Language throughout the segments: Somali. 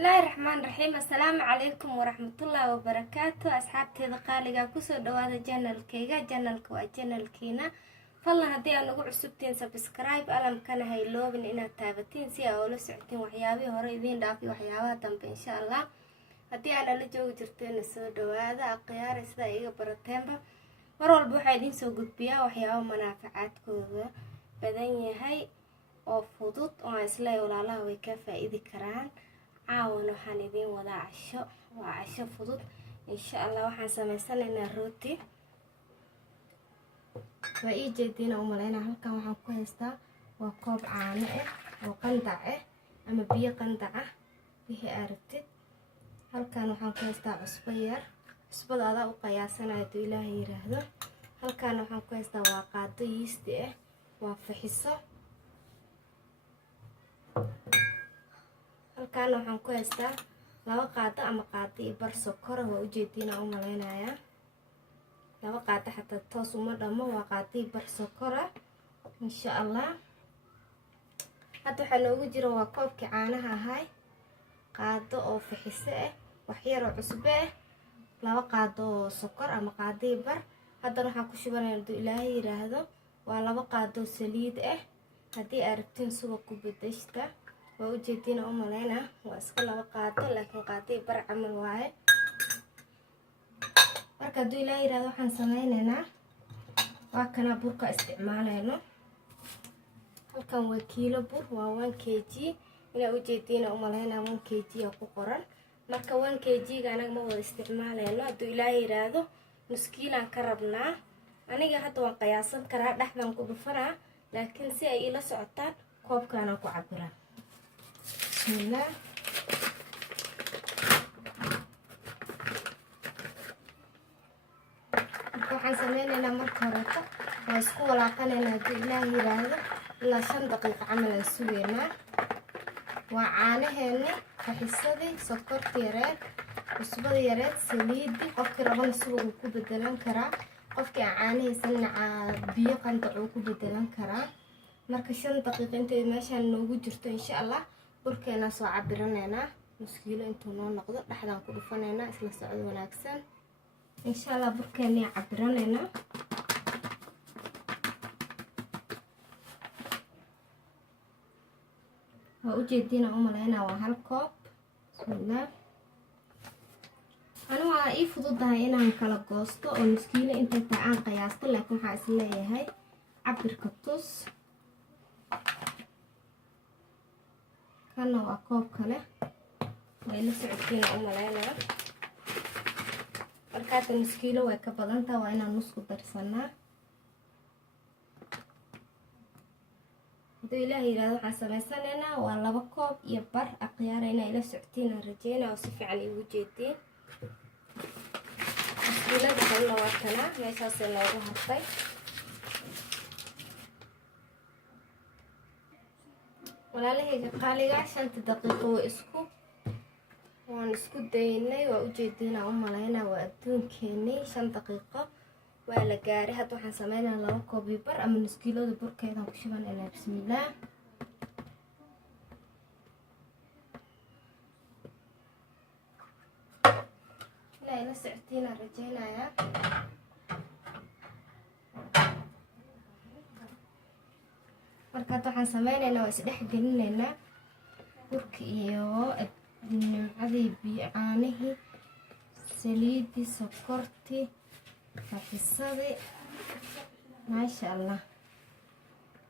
الله الرحمن الرحيم. السلام عليكم ورحمة الله وبركاته. أصحابتي قالقة كسو دوادا جنالكيغا وجنالكينا فالله هدي أنو عسبتين سبسكرايب ألم كان هايلوبن إنا تابتين سي أولو سعتين وحيابي هوريدين دافي وحيابات دنب إن شاء الله. هدي أنا لجوغ جرتين سو دوادا أقيار إسدا إيغا براتينبا مرول بوحايدين سو قدبيا وحيابا منافعات كوغا بدن يهي oo fudud oo isla walaalaha way ka faa'iidi karaan. caawana waxaan idin wadaa casho, waa casho fudud insha Allah. waxaan sameysanaynaa rooti. waa ii jeedina u maleynaa halkan waxaan ku haystaa waa koob caano oo qandac ama biyo qandac wixii aad rabtid. halkan waxaan ku haystaa cusbo yar, cusbada aad u qiyaasanayo haduu Ilaahay yiraahdo. halkan waxaan ku haystaa waa qaado yeast waa fixiso. halkaan waxaan ku haystaa laba qaado ama qaado iyo bar sokor waa u jeedina u maleynaya. laba qaado xataa toos uma dhamo, waa qaado iyo bar sokor insha Allah. hadda waxa noogu jira waa koobkii caanaha ahay, qaado oo fixiso wax yar oo cusbo laba qaado oo sokor ama qaado iyo bar. hadda waxaan ku shubanayaa haduu Ilaahay yiraahdo waa laba qaado saliid hadii aad rabtiin subag ku bedeshta. waa u jeedina u maleynaa waa iska laba qaado laakiin qaado bar camal waaye. marka haduu Ilaahay yiraahdo waxaan sameynaynaa waa kana burka isticmaalayno. halkan waa kiilo bur, waa 1 kg. ina u jeedina u maleynaa 1 kg ku qoran. marka 1 kg ga anaga ma wada isticmaalayno. haduu Ilaahay yiraahdo nus kiilan ka rabnaa. aniga hadda waan qiyaasan karaa, dhaxdan ku dhufanaa, laakiin si ay ila socotaan koobkaana ku cabiraa. bismillah. waxaan sameynaynaa marka hore waa isku walaaqanaynaa haduu Ilaahay yiraahdo ilaa 5 daqiiqo camal aan sugeynaa. waa caanaheena, fixisadii, sokortii yareed, cusbada yareed, saliidii. qofkii rabana subag ku bedelan karaa, qofkii aan caanaheysana biyo qandac ku bedelan karaa. marka 5 daqiiqo intay meeshaan noogu jirto insha Allah burkeena soo cabiraneena. nus kiilo intuu noo noqdo dhaxdan ku dhufaneena isla socod wanaagsan insha Allah. burkeena cabiraneena waa u jeedina u maleynaa waa hal koob. bismillah. waa ii fududahay inaan kala goosto oo nus kiilo intay tahay aan qiyaasto, laakiin waxaa is leeyahay cabirka tus. kana waa koob kale way la socodkiina u maleynaa. markaas nus kiilo way ka badan tahay, waa inaan nus ku darsanaa. haduu Ilaahay yiraahdo waxaan sameysanaynaa waa 2 koob iyo bar. aqyaar inay la socotiin aan rajeynaa oo si fiican igu jeedin. kiilada kalena waa kana meeshaas loogu hartay. walaalahayga qaaliga 5 daqiiqo waan isku daynay. waa u jeedina u maleynaa waa adduunkeeni 5 daqiiqo waa la gaaray. hadda waxaan sameynaynaa 2 koob iyo bar ama nus kiilada burkeeda ku shubanaynaa. bismillah. inay la socotiin aan rajeynayaa. marka hadda waxaan sameynaynaa waa isdhex gelinaynaa burka iyo nimcadii biyo caanihii, saliidii, sokortii, fixisadii. maasha Allah.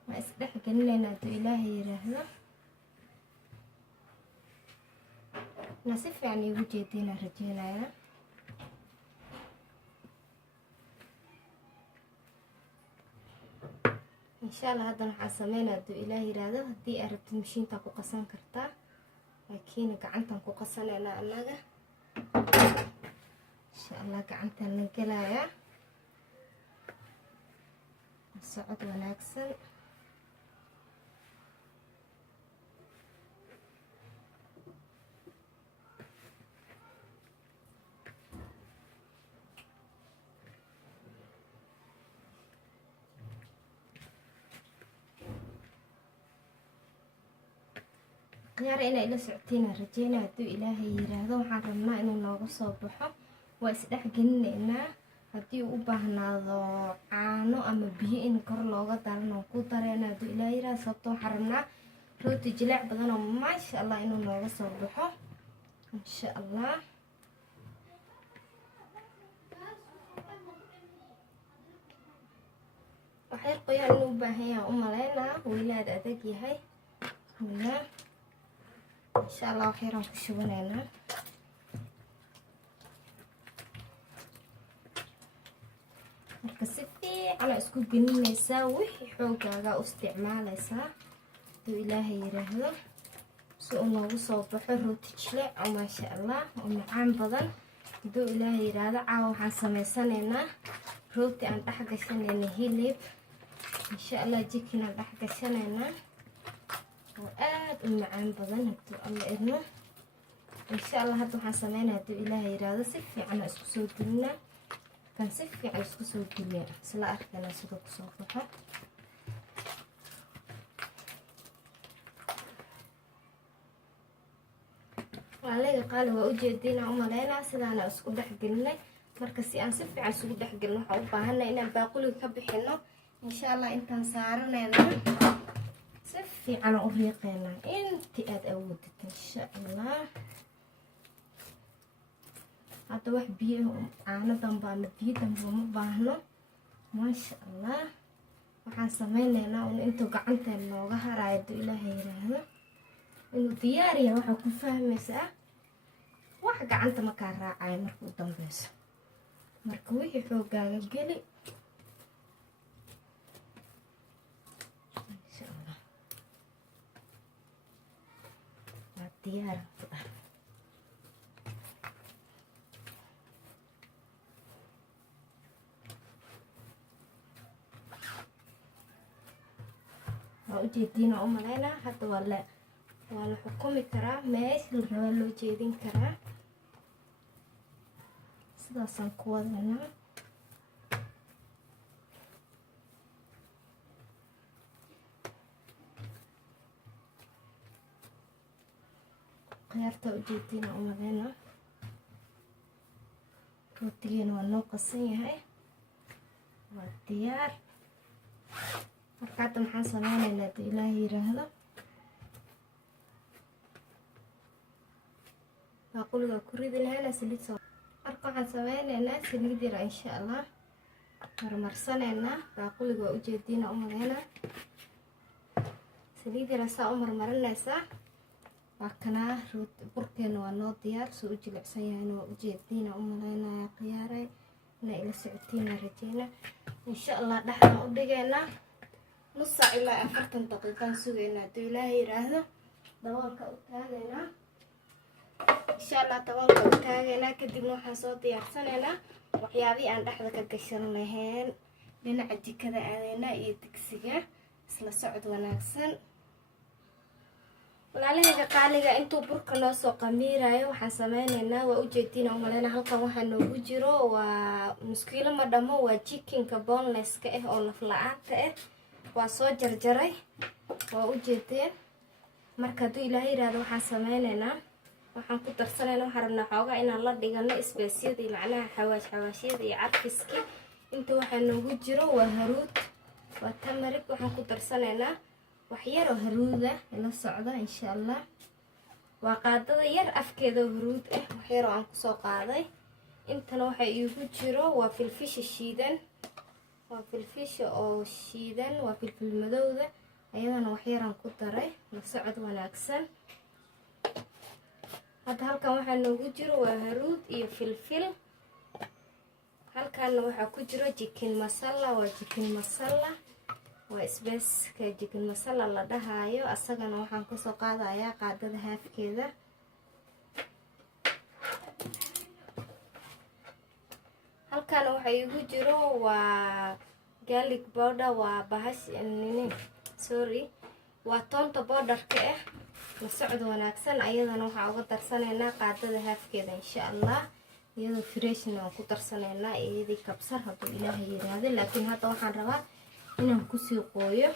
waa isdhex gelinaynaa haduu Ilaahay yiraahdo. na si fiican igu jeedina rajeynayaa. insha Allah. haddana waxaan sameynaa haduu Ilaahay yiraahdo hadii aad rabtid mashiinta ku qasan kartaa, laakiin gacantan ku qasanayna anaga insha Allah. gacantan la galaya socod wanaagsan. khiyaar inay ila socotiin rajeynaa hadduu ilaahay yiraahdo. waxaan rabnaa inuu nooga soo baxo. waa isdhex gelinaynaa. haddii uu u baahnaado caano ama biyo in kor looga darano ku dareena hadduu ilaahay yiraahdo. sababto waxaan rabnaa rooti jilaac badan oo maasha allah inuu nooga soo baxo insha allah. waxay qoyaan inuu u baahan yahay u malaynaa weylaad adag yahay insha allah. waxyaraan ku shubanaynaa. marka si fiican isku gelinaysaa. wixii xoogaaga u isticmaalaysaa hadduu ilaahay yiraahdo si uu noogu soo baxo rooti jilaac oo maasha allah oo macaan badan hadduu ilaahay yiraahdo. caawa waxaan samaysanaynaa rooti aan dhex gashanayna hilib insha allah. jikin aan dhex gashanaynaa oo aad u macaan badan hadduu alla idmo insha allah. hadda waxaan sameynaa hadduu ilaahay yiraahdo si fiican isku soo gelinaa. kan si fiican isku soo geliya isla arkana sida ku soo baxo. walaalaga qaali waa u jeedina u maleynaa sidaana isku dhex gelinay. marka si aan si fiican isugu dhex gelino waxaan u baahannahay inaan baaquliga ka bixino insha allah. intaan saaranayna si fiican u riiqeynaa intii aad awoodid insha allah. hadda wax biyo caano danba ama biyo danba uma baahno maasha allah. waxaan sameynaynaa un intuu gacanteena nooga haraayo hadduu ilaahay yiraahdo inuu diyaar yahay. waxaa ku fahmaysaa wax gacanta makaa raacayo marka u dambeyso. marka wixii xoogaaga geli insha allah. waa diyaar waa ujeediina u malaynaa. hadda waa la xukumi karaa. meesha la rabaa loo jeedin karaa. sidaasaan ku wadanaa. khiyaarta ujeediina u malaynaa. rootigeena waa noo qasan yahay. waa diyaar. marka hadda maxaan sameynaynaa hadduu ilaahay yiraahdo. baaquliga ku ridi lahaynaa saliid soo. marka waxaan sameynaynaa saliid yar insha allah. marmarsanaynaa. baaquliga waa ujeediina u malaynaa. saliid yar saa u marmarinaysaa. waa kanaa burkeena waa noo diyaar. soo u jilicsan yahayna waa ujeediina u malaynaya khiyaaray inaa ila socotiina rajeyna insha allah. dhexdaan u dhigaynaa nus saac ilaa 40 daqiiqaan sugaynaa hadduu ilaahay yiraahdo. daboolka u taagaynaa insha allah. daboolka u taagaynaa kadibna waxaan soo diyaarsanaynaa waxyaabihii aan dhexda ka gashan lahayn. dhinaca jikada aadaynaa iyo digsiga isla socod wanaagsan. walaalahayga qaaliga intuu burka noo soo qamiirayo waxaan sameynaynaa. waa ujeediina u malaynaa. halkan waxaa noogu jiro waa muskiilo ma dhamo. waa jikinka bonelesska ah oo laf la-aanta ah. waa soo jarjaray waa ujeedeen. marka hadduu ilaahay yiraahdo waxaan sameynaynaa. waxaan ku darsanaynaa. waxaan rabnaa xoogaa inaan la dhigano isbeesyadii macnaha xawaashyada iyo carfiskii. inta waxaa noogu jiro waa haruud waa tamarig. waxaan ku darsanaynaa wax yar oo haruuda ila socda insha allah. waa qaadada yar afkeeda oo haruud ah. wax yar oo aan kusoo qaaday. intana waxa iigu jiro waa filfisha shiidan. waa filfisha oo shiidan. waa filfil madowda ayadana wax yaraan ku daray. la socod wanaagsan. hadda halkan waxaa noogu jiro waa haruud iyo filfil. halkaana waxaa ku jiro jikin masala. waa jikin masala. waa isbeeska jikin masala la dhahaayo. asagana waxaan kasoo qaadayaa qaadada haafkeeda. halkaana waxaa iigu jiro waa garlic powder. waa bahash waa toonta bowdharka ah. la socod wanaagsan. ayadana waxaa uga darsanaynaa qaadada haafkeeda insha allah. iyadoo freshna waan ku darsanaynaa. iyadii kabsar hadduu ilaahay yiraahdo. laakiin hadda waxaan rabaa inaan kusii qooyo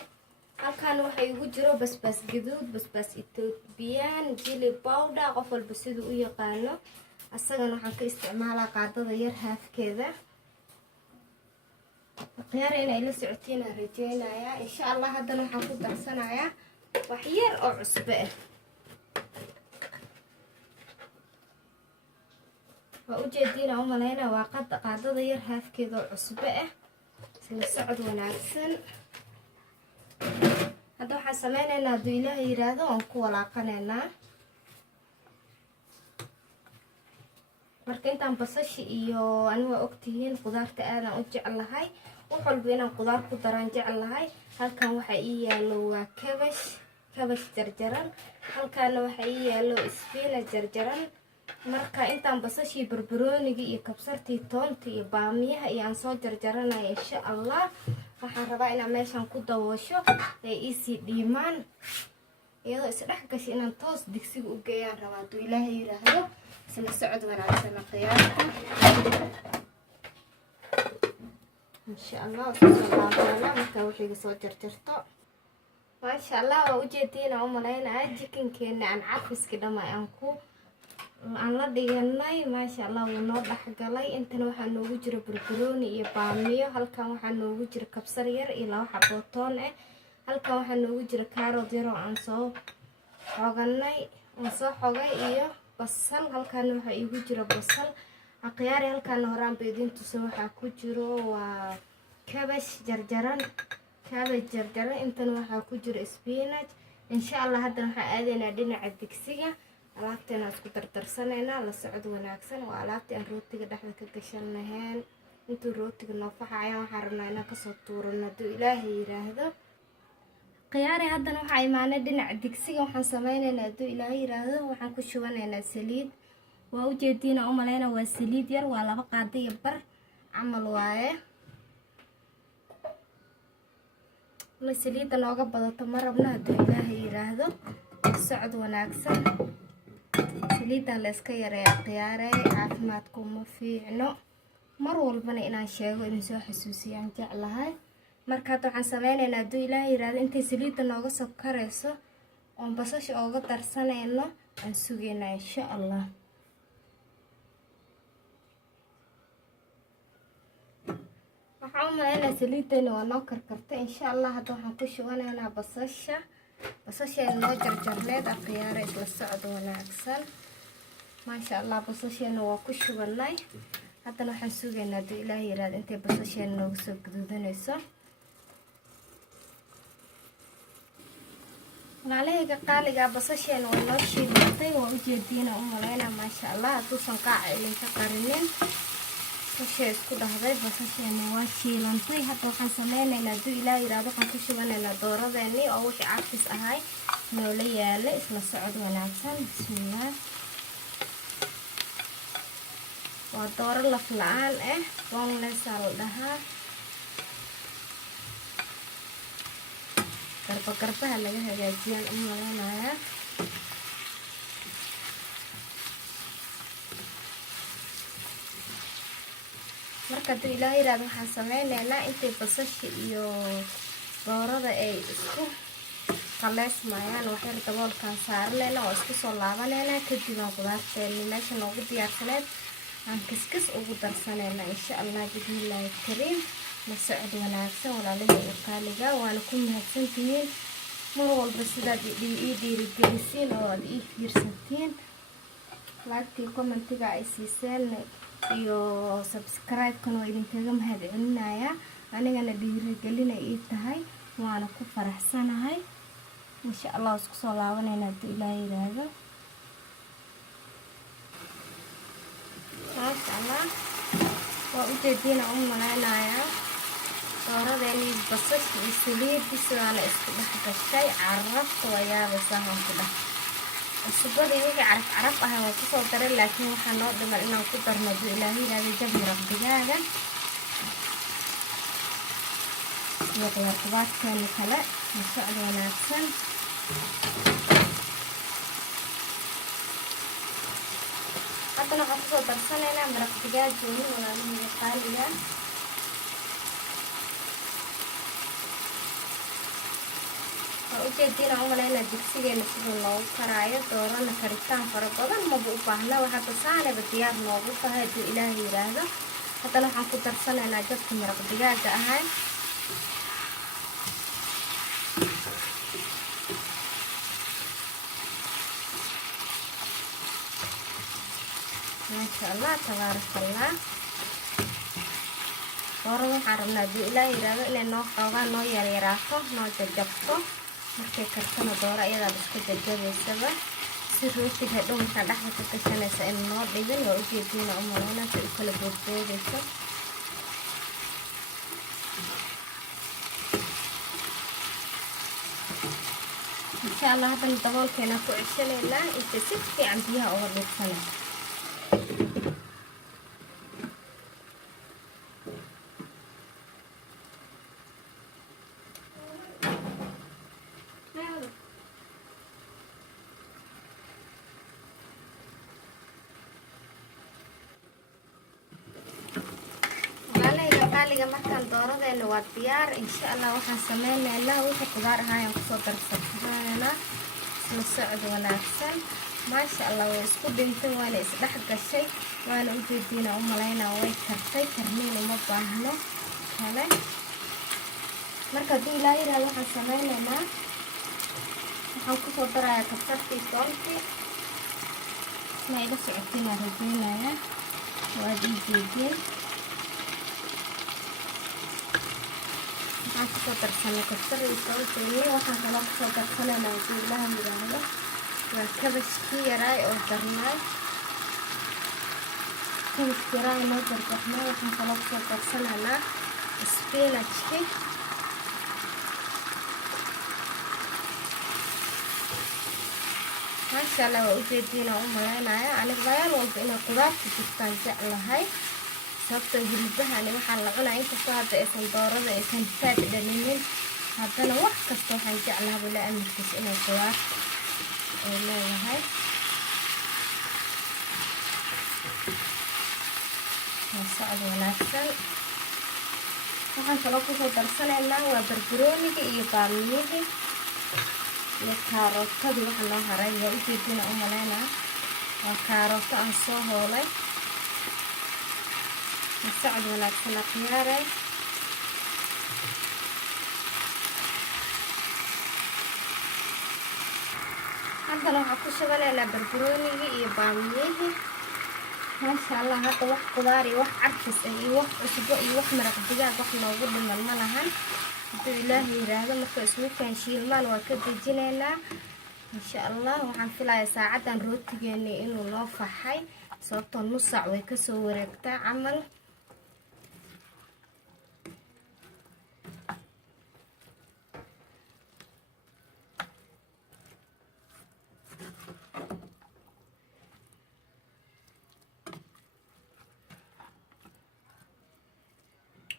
halkan waxa igu jiro basbaas gaduud, basbaas Ethiopian, chili powder, qof walba siduu u yaqaano. asagana waxaan ka isticmaalaa qaadada yar haafkeeda. khiyaar inay la socotiin aan rajeynayaa insha Allah. haddana waxaan ku darsanayaa wax yar oo cusbo ah. waa u jeediina u maleynaa waa qaadada yar haafkeeda oo cusbo ah. sila socod wanaagsan. hadda waxaan sameynaynaa hadduu Ilaahay yiraahdo waan ku walaaqanaynaa. marka intaan basashi iyo aniga ogtihiin qudaarta aadan u jecelahay, wax walba inaan qudaar ku daraan jecelahay. halkan waxa ii yaalo waa kabash jarjaran, halkaana waxa ii yaalo spinach jarjaran. marka intaan basashi barbarooniga iyo kabsartii toonta iyo baamiyaha iyo aan soo jarjaranayo insha Allah. waxaan rabaa inaan meeshan ku dawoosho ee isi dhiimaan iyadoo isdhex gashay inaan toos digsiga u geeyaan rabaa hadduu Ilaahay yiraahdo. sila socod wanaagsan khiyaarta insha Allah. soo laabana marka wixii soo jarjarto maasha Allah. waa u jeediina u maleynaa jikinkeena aan cafiski dhamaa aan la dhiganay maasha Allah. wuu noo dhaxgalay. intana waxaa noogu jira barbarooni iyo baamiyo. halkan waxaa noogu jira kabsar yar iyo 2 xabo toon ah. halkan waxaa noogu jira carrot yar oo aan soo xogay iyo basal. halkan waxa igu jira basal aqyaari. halkan horaan beedin tuso waxa ku jiro waa kabash jarjaran. intana waxa ku jira spinach insha Allah. haddana waxa aadeynaa dhinaca digsiga. alaabteena isku dardarsanayna la socod wanaagsan. waa alaabtii aan rootiga dhexda ka gashan lahayn. intuu rootiga noo faxayo waxaan rabnaa inaan ka soo tuurano hadduu Ilaahay yiraahdo. khiyaari haddana waxa imaanay dhinaca digsiga. waxaan sameynaynaa hadduu Ilaahay yiraahdo waxaan ku shubanaynaa saliid. waa u jeediina u maleynaa waa saliid yar, waa 2 qaado iyo bar camal waaye. ma saliidda nooga badato ma rabno hadduu Ilaahay yiraahdo. socod wanaagsan. saliidda la iska yareeyo khiyaare caafimaadku ma fiicno. mar walbana inaan sheego idin soo xasuusiyaan jeclahay. marka hadda waxaan sameynaynaa hadduu Ilaahay yiraahdo intay saliidda nooga soo karayso oon basasha ooga darsanayno aan sugeynaa insha Allah. waxaan u maleynaa saliiddeena waa noo karkartay insha Allah. hadda waxaan ku shubanaynaa basasheena noo jarjarneed khiyaare isla socod wanaagsan maasha Allah. basasheena waa ku shubanay. haddana waxaan sugeynaa hadduu Ilaahay yiraahdo intay basasheena nooga soo guduudanayso. walaalahayga qaaliga basasheena waa noo shiilantay. waa u jeediina u maleynaa maasha Allah. hadduusan qaaca idinka qarinin basasha isku dhahday. basasheena waa shiilantay. hadda waxaan sameynaynaa hadduu Ilaahay yiraahdo waxaan ku shubanaynaa dooradeeni oo wixii cafis ahay noola yaala isla socod wanaagsan. bismillaah. waa dooro laf la-aan ah boneless la dhahaa. garbaha laga hagaajiyaan u maleynayaa. marka hadduu Ilaahay yiraahdo waxaan sameynaynaa intay basasha iyo doorada ay isku qaleysmayaan waxyar daboolkaan saarnayna oo isku soo laabanayna. kadib aan qudaarteena meesha noogu diyaarsaneed aan kiskis ugu darsanayna insha Allah. bismillaahi kariim. la socod wanaagsan walaalahayga qaaliga. waana ku mahadsantihiin mar walba sidaad ii dhiirigelisiin oo aad ii fiirsatiin. laagtii commentiga ay siiseen iyo subscribe-kan oo idinkaga mahadcelinayaa. anigana dhiirigelina ii tahay waana ku faraxsanahay insha Allah. isku soo laabanayna hadduu Ilaahay yiraahdo. maasha Allah. waa u jeediina u maleynayaa dooradeeni basasha iyo saliidda sidaana isku dhex gashay. carafta waa yaabaysaa aan ku dheh. cusubadii wixii caraf ah waan ku soo daray laakiin waxaa noo dhiman inaan ku darno hadduu Ilaahay yiraahdo jab maraq digaaga iyo qudaarteena kale. la socod wanaagsan. haddana waxaan kusoo darsanaynaa maraq digaag gooni walaalahayga qaaliga. ujeediina umaleynaa digsigeena siduu noogu karaayo. doorana karitaan fara badan maba u baahna, waxaaba saanaba diyaar noogu tahay hadduu ilaahay yiraahdo. haddana waxaan ku darsanaynaa jabka maraq digaaga ahay. maasha allah tabaarakallah. doorada waxaan rabnaa hadduu ilaahay yiraahdo inay noo xoogaa noo yaryaraato, noo jajabto. markay kartana dooro iyadaa iska jajabaysaba si rootiga dhow markaa dhexda ka gashanaysa in noo dhigin. waa ujeediina umaleynaa si u kala boodboodayso. insha allah haddana daboolkeena ku ceshanaynaa intay si fiican biyaha uga dhiibsana. qaaliga markaan dooradeena waa diyaar. insha allah waxaan sameynaynaa wixii qudaar ahaayaan kusoo darsanaynaa. isla socod wanaagsan. maasha allah way isku dhintay waana isdhex gashay. waana ujeediina umaleynaa way kartay. karniin uma baahno kale. marka haddii ilaa yiraahdo waxaan sameynaynaa, waxaan kusoo darayaa kabsartii soontii. ma ila socotiinaa rajeynaya waad ii jeediin. waxaan kusoo darsanay kabsartii soontii. waxaan kaloo kusoo darsanaynaa haddii ilaaha yiraahdo waa kabashkii yaraay oo darnaay. kabashkii yaraay noo dardarnay. waxaan kaloo kusoo darsanaynaa spinachkii. maasha allah waa ujeediina umaleynaya. aniga meel walba inay qudaarta jirtaan jeclahay, sababtoo hilibahani waxaa la cunaa inkastoo hadda aysan doorada aysan faad dhalinin. haddana wax kasta waxaan jeclaha bila amirkiis inay qudaar ay leedahay. waa socod wanaagsan. waxaan kaloo kusoo darsanaynaa waa barbarooniga iyo baamiyihii iyo kaarootadii waxa noo haray. waa ujeediina umaleynaa waa kaarooto aan soo hoolay. waa socod wanaagsan akhyaarey. haddana waxaan ku shubanaynaa barbaroonigii iyo baamiyihii. maasha allah hadda wax qudaar iyo wax carfis ah iyo wax cusbo iyo wax maraq digaag wax noogu dhiman ma lahan. hadduu ilaahay yiraahdo marka isugu kaanshiilmaan waa ka dejinaynaa insha allah. waxaan filayaa saacadan rootigeeni inuu noo faxay, sababtoo nus saac way kasoo wareegtaa camal.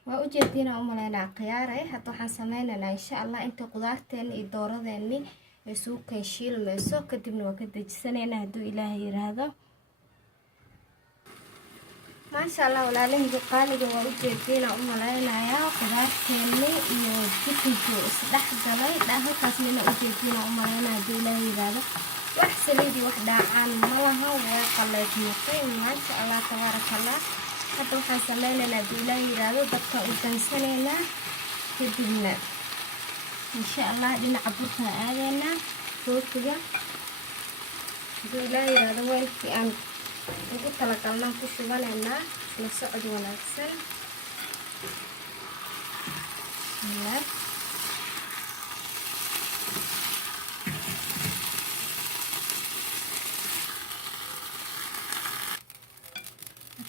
waa ujeediina umaleynaa khiyaaray. hadda waxaan sameynaynaa insha allah inta qudaarteena iyo dooradeeni ay sugu kaanshiilmayso, kadibna waa ka dejisanaynaa hadduu ilaahay yiraahdo. maasha allah walaalahayga qaaliga waa ujeediina umaleynayaa qudaarteeni iyo jikinkii isdhex galay. halkaasna inaa ujeediina umaleynaa hadduu ilaahay yiraahdo. wax saliidii wax dhaacaan malaha, way qaleysmatay. maasha allah tabaarakallah. hadda waxaan sameynaynaa hadduu ilaahay yiraahdo dabka u dansanaynaa. kadibna insha allah dhinaca burkaan aadaynaa rootiga. hadduu ilaahay yiraahdo weelkii aan ugu talagalnaan ku shubanaynaa. isla socod wanaagsan.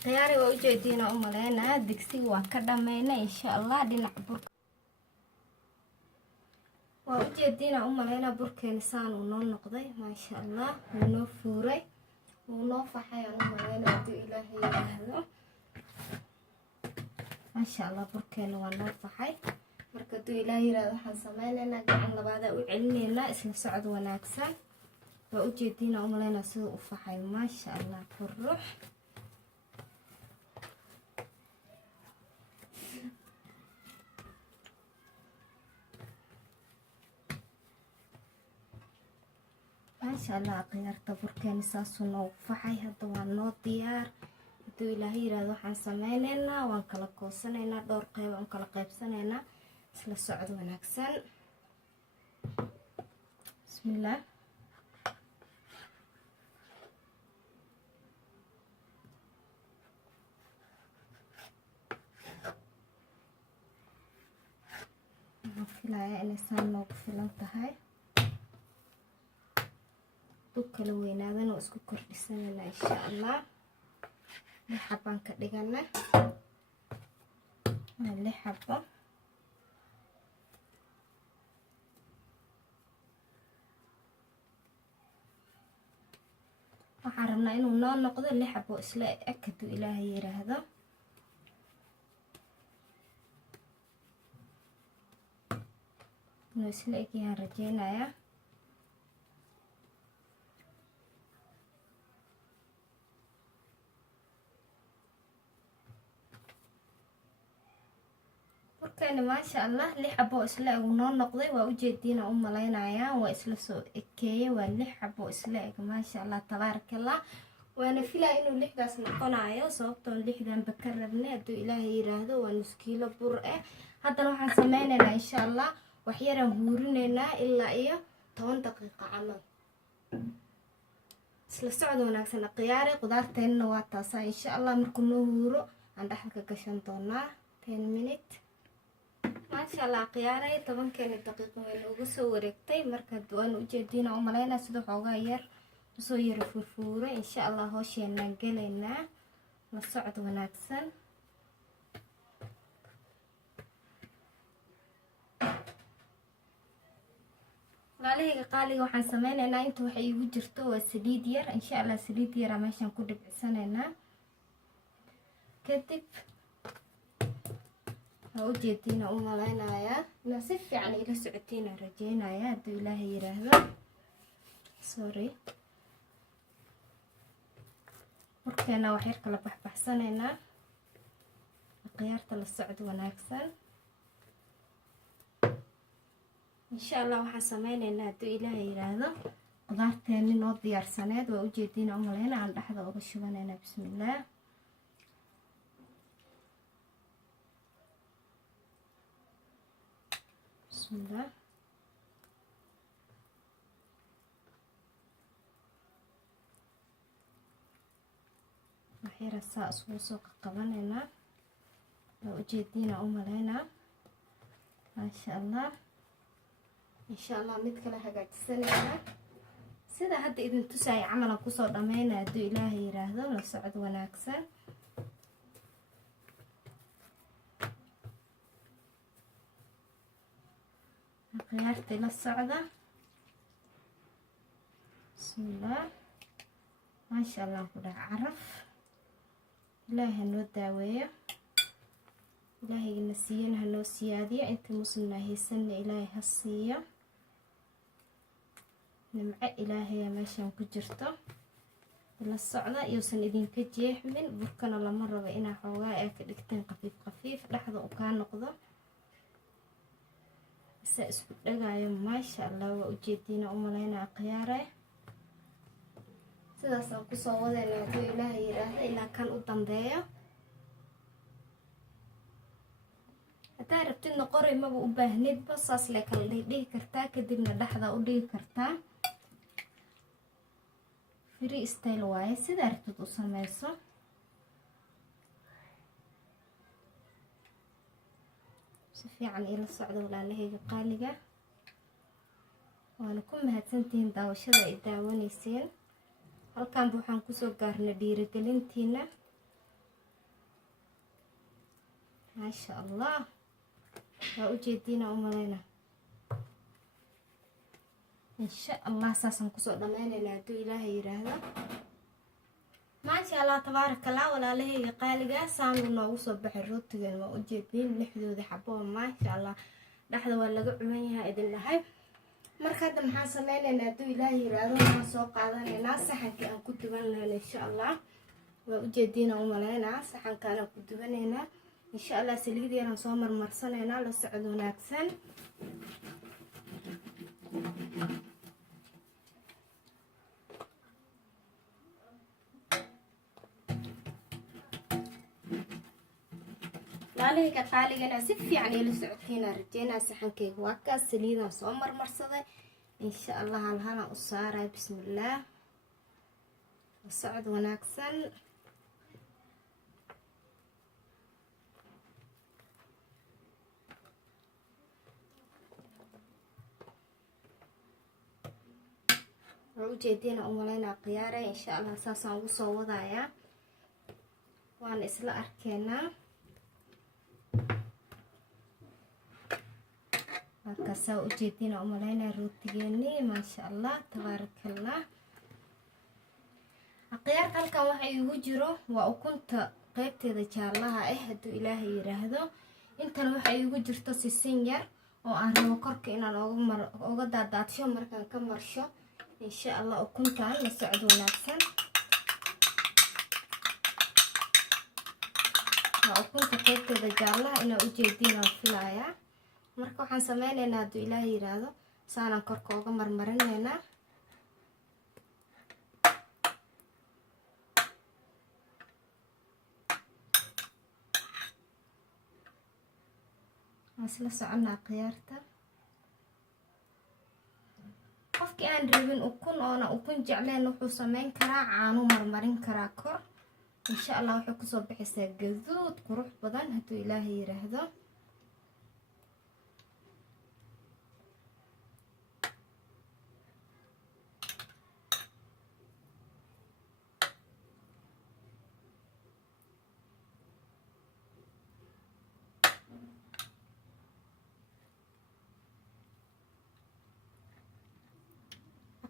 khiyaari waa ujeediina umaleynaa digsiga waa ka dhameyna insha allah. dhinaca burka waa ujeediina umaleynaa burkeeni saan uu noo noqday. maasha allah wuu noo fuuray, wuu noo faxay aan umaleynaa hadduu ilaahay yiraahdo. maasha allah burkeena waa noo faxay. marka hadduu ilaahay yiraahdo waxaan sameynaynaa gacan labaadaa u celinaynaa. isla socod wanaagsan. waa ujeediina umaleynaa siduu u faxay. maasha allah qurux. maasha allah khiyaarta burkeeni saasuu noogu faxay. hadda waa noo diyaar. hadduu ilaahay yiraahdo waxaan sameyneynaa, waan kala goosanaynaa, dhowr qeyb aan kala qaybsanaynaa. isla socod wanaagsan. bismillaah. waxaan filayaa inay saan noogu filan tahay. dub kala weynaadana oo isku kordhisanayna insha allah. 6 xabaan ka dhigana. 6 xabo. waxaan rabnaa inuu noo noqdo 6 xabo isla eg hadduu ilaahay yiraahdo. inuu isla eg yahaan rajeynayaa. burkeeni maasha allah 6 xabo isla eg noo noqday. waa ujeediina u malaynayaa. waa isla soo ekeeyay. waa 6 xabo isla eg maasha allah tabaarakallah. waana filaa inuu 6daas noqonayo sababtoo 6danba ka rabnay. hadduu ilaahay yiraahdo waa nus kiilo bur ah. haddana waxaan sameyneynaa insha allah wax yaraan huurineynaa ilaa iyo 10 daqiiqo camal. isla socod wanaagsan khiyaare. qudaarteena waa taasa insha allah. markuu noo huuro aan dhaxalka gashan doonaa 10 minute. maasha allah khiyaare 10 daqiiqo way nooga soo wareegtay. marka waan ujeediina u malaynaa sida xoogaa yar usoo yara furfuuray. insha allah hoosheenaan gelaynaa. la socod wanaagsan. walaalahayga qaaliga waxaan sameyneynaa inta waxa iigu jirto waa saliid yar. insha allah saliid yara meeshaan ku dhibcisanaynaa. kadib waa ujeediina u malaynayaa inaa si fiican ila socotiina rajeynayaa hadduu ilaahay yiraahdo. sorry. burkeena wax yar kala baxbaxsanaynaa. khiyaarta la socod wanaagsan. insha allah waxaan sameyneynaa hadduu ilaahay yiraahdo qudaarteeni noo diyaarsaneed. waa ujeediina u malayna aan dhexda uga shubanaynaa. bismillaah. bismillaah. waxyara saa isugu soo qaqabanaynaa. waa ujeediina u malaynaa. maasha allah. insha allah mid kale hagaajisanaynaa. sida hadda idin tusaya camalan kusoo dhameynaa hadduu ilaahay yiraahdo. la socod wanaagsan. khiyaartii la socda. bismillaah. maasha allah ku dhac caraf. ilaahay hanoo daaweeyo. ilaahayna siiyana hanoo siyaadiyo. intii muslimna haysanna ilaahay ha siiyo. nimco ilaahaya meeshaan ku jirto. la socda iyousan idinka jeexmin. burkana lama rabo inaa xoogaa ee ka dhigteen qafiif qafiif dhexda u kaa noqdo. isaa isku dhagaayo maasha allah. waa ujeediina u malaynaa khiyaare. sidaasaan kusoo wadayna hadduu ilaahay yiraahdo ilaa kan u dambeeyo. haddaa rabtidna qori maba u baahnidba. saas le kala dhihi kartaa. kadibna dhexda u dhigi kartaa. free style waaye. sidaa rabtid u sameyso. si fiican ila socda walaalahayga qaaliga. waana ku mahadsantihiin daawashada ay daawanayseen. halkaanba waxaan kusoo gaarnay dhiirigelintiina. maasha allah. waa ujeediina u malayna. insha allah saasaan kusoo dhameyneynaa hadduu ilaahay yiraahdo. maasha allah tabaarakallah. walaalahayga qaaliga saanuu noogu soo baxay rootigan. waa ujeediin 6dooda xabo. maasha allah dhexda waa laga cuman yahaa idin dhahay. marka hadda maxaan sameyneynaa hadduu ilaahay yiraahdo waxaan soo qaadanaynaa saxankii aan ku duban lahayn insha allah. waa ujeediina u malaynaa. saxankaanaan ku dubanaynaa insha allah. saliid yaraan soo marmarsanaynaa. la socod wanaagsan. walaalahayga qaaligana si fiican ila socotiina rajeynaa saxankayga waa kaas saliidaan soo marmarsaday insha allah halhalaan u saaray bismillaah socod wanaagsan ujeedina umaleynaa qiyaare insha allah saasaan ugu soo wadayaa waan isla arkeynaa markaasaa ujeedina umaleynaa rootigeeni maasha allah tabaarakallah qiyaarka halkan waxa igu jiro waa ukunta qaybteeda jaallaha ah hadduu ilaahay yiraahdo intan waxa igu jirto sisin yar oo aan rabo korka inaan oga daadaadsho markaan ka marsho insha allah ukuntan la socod wanaagsan waa ukunta qaybteeda jaallaha inaa ujeedinaan filayaa marka waxaan sameynaynaa hadduu ilaahay yiraahdo saanaan korka oga marmarinaynaa isla soconaa khiyaarta qofkii aan rabin ukun oona ukun jecleen wuxuu sameyn karaa caano marmarin karaa kor insha allah waxay kusoo bixisaa gaduud qurux badan hadduu ilaahay yiraahdo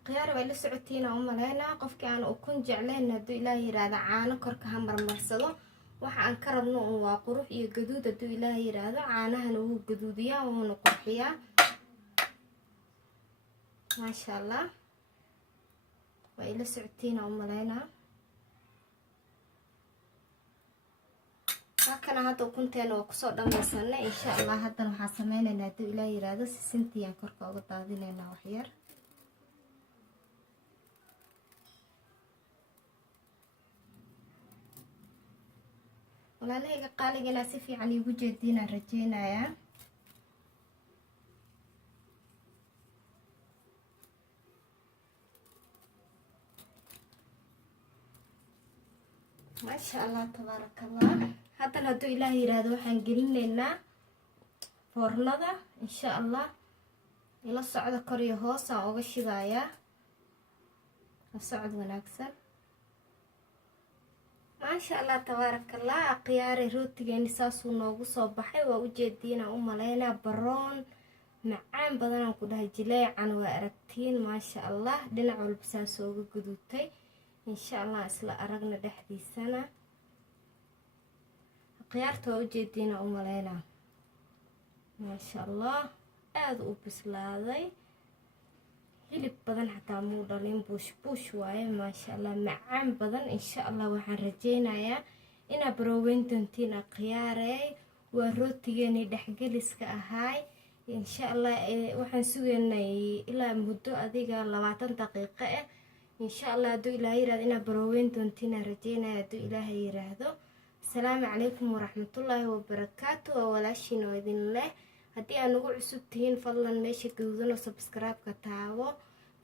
khiyaar way la socotiina umaleynaa qofkii aan ukun jecleen hadduu ilaahay yiraahdo caano korka ha marmarsado waxa aan ka rabno waa qurux iyo gaduud hadduu ilaahay yiraahdo caanahana wuu gaduudiyaa wuuna qurxiyaa maasha allah way la socotiina umaleynaa halkana hadda ukunteena waa kusoo dhammaysanay insha allah haddana waxaan sameynaynaa hadduu ilaahay yiraahdo sisintiiyaan korka uga daadinaynaa waxyar walaalahayga qaaligana si fiican iigu jeedinaan rajeynayaa maasha allah tabaarakallah haddana hadduu ilaahay yiraahdo waxaan gelinaynaa foornada insha allah ila socda kor iyo hoos aan uga shidayaa la socod wanaagsan maasha allah tabaarakallah khiyaare rootigeeni saasuu noogu soo baxay waa ujeediinaan u maleynaa baroon macaan badanaan ku dhahay jileecan waa aragtiin maasha allah dhinac walba saas ooga guduutay insha allah isla aragna dhexdiisana khiyaarta waa ujeediinaan u maleynaa maasha allah aada u bislaaday hilib badan xataa muu dhalin buush waaye maasha allah macaan badan insha allah waxaan rajeynayaa inaa barooweyn doontiin khiyaarey waa rootigeeni dhexgeliska ahaay insha allah waxaan sugaynay ilaa muddo adiga 20 daqiiqo ah insha allah hadduu ilaahay yiraahdo inaa barooweyn doontiin rajeynaya hadduu ilaahay yiraahdo asalaamu calaykum waraxmatullaahi wabarakaatu waa walaashiin oo idin leh haddii aad nagu cusub tihiin fadlan meesha gaduudan oo subscribe-ka taabo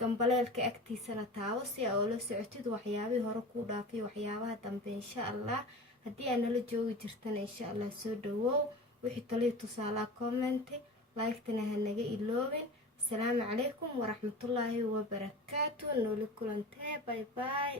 gambaleelka agtiisana taabo si aad ula socotid waxyaabihii hore kuu dhaafay waxyaabaha dambe insha allah haddii aad nala joogi jirtana insha allah soo dhawow wixii taliyo tusaalaha comment like-tana ha naga iloobin asalaamu calaykum waraxmatullaahi wabarakaatu nooli kulantee bye bye